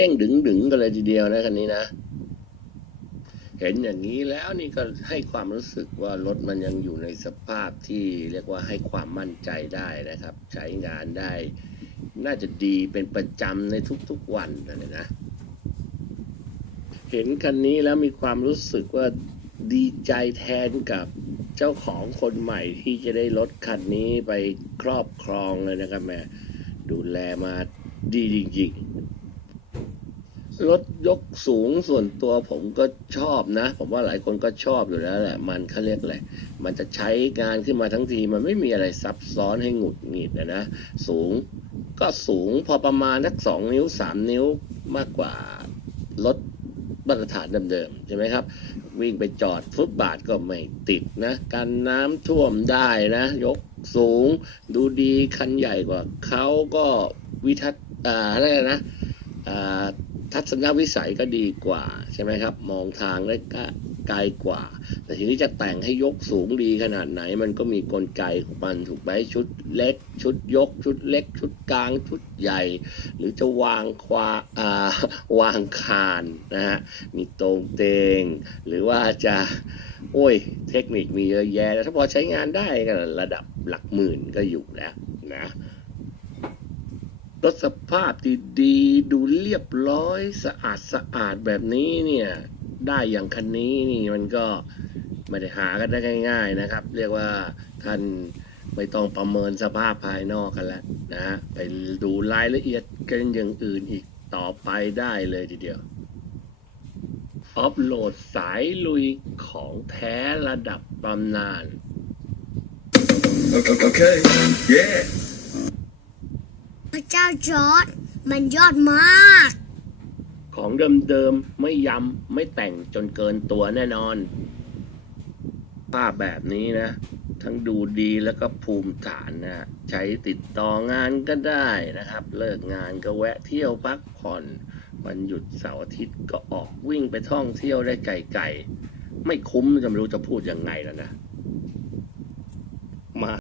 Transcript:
เด้งดึงดึงกันเลยทีเดียวนะคันนี้นะ เห็นอย่างนี้แล้วนี่ก็ให้ความรู้สึกว่ารถมันยังอยู่ในสภาพที่เรียกว่าให้ความมั่นใจได้นะครับ ใช้งานได้ น่าจะดีเป็นประจำในทุกๆวันนะนะ เห็นคันนี้แล้วมีความรู้สึกว่าดีใจแทนกับเจ้าของคนใหม่ที่จะได้รถคันนี้ไปครอบครองเลยนะครับแม่ดูแลมาดีจริงๆ รถยกสูงส่วนตัวผมก็ชอบนะ ผมว่าหลายคนก็ชอบอยู่แล้วแหละ มันเขาเรียกอะไรมันจะใช้งานขึ้นมาทั้งที มันไม่มีอะไรซับซ้อนให้หงุดหงิดนะนะ สูงก็สูงพอประมาณสักสองนิ้วสามนิ้วมากกว่ารถมาตรฐานเดิมๆใช่ไหมครับ วิ่งไปจอดฟุตบาทก็ไม่ติดนะกันน้ำท่วมได้นะ ยกสูง ดูดีคันใหญ่กว่าเขาก็วิทัศน์อ่าอะไรนะอ่า ทัศนวิสัยก็ดีกว่าใช่ไหมครับ มองทางได้ไกลกว่า แต่ทีนี้จะแต่งให้ยกสูงดีขนาดไหน มันก็มีกลไกของมันถูกไหมชุดเล็ก ชุดยก ชุดเล็ก ชุดกลาง ชุดใหญ่ หรือจะวางควาอ่าวางคานนะฮะมีตรงเตง หรือว่าจะโอ้ยเทคนิคมีเยอะแยะแล้วถ้าพอใช้งานได้ก็ระดับหลักหมื่นก็อยู่แล้วนะ รถสภาพดีๆดูเรียบร้อยสะอาดสะอาดแบบนี้เนี่ย ได้อย่างคันนี้นี่มันก็ไม่ได้หากันได้ง่าย ๆนะครับ เรียกว่าท่านไม่ต้องประเมินสภาพภายนอกกันแล้วนะไปดูรายละเอียดกันอย่างอื่นอีกต่อไปได้เลยทีเดียวออฟโหลดสายลุยของแท้ระดับตำนาน okay. yeah. พระเจ้าจอร์ดมันยอดมาก ของเดิมๆ ไม่ย้ำไม่แต่งจนเกินตัวแน่นอน ภาพแบบนี้นะ ทั้งดูดีแล้วก็ภูมิฐานนะ ใช้ติดต่องานก็ได้นะครับ เลิกงานก็แวะเที่ยวพักผ่อนวันหยุดเสาร์อาทิตย์ก็ออกวิ่งไปท่องเที่ยวได้ไกลๆ ไม่คุ้มจะไม่รู้จะพูดยังไงแล้วนะ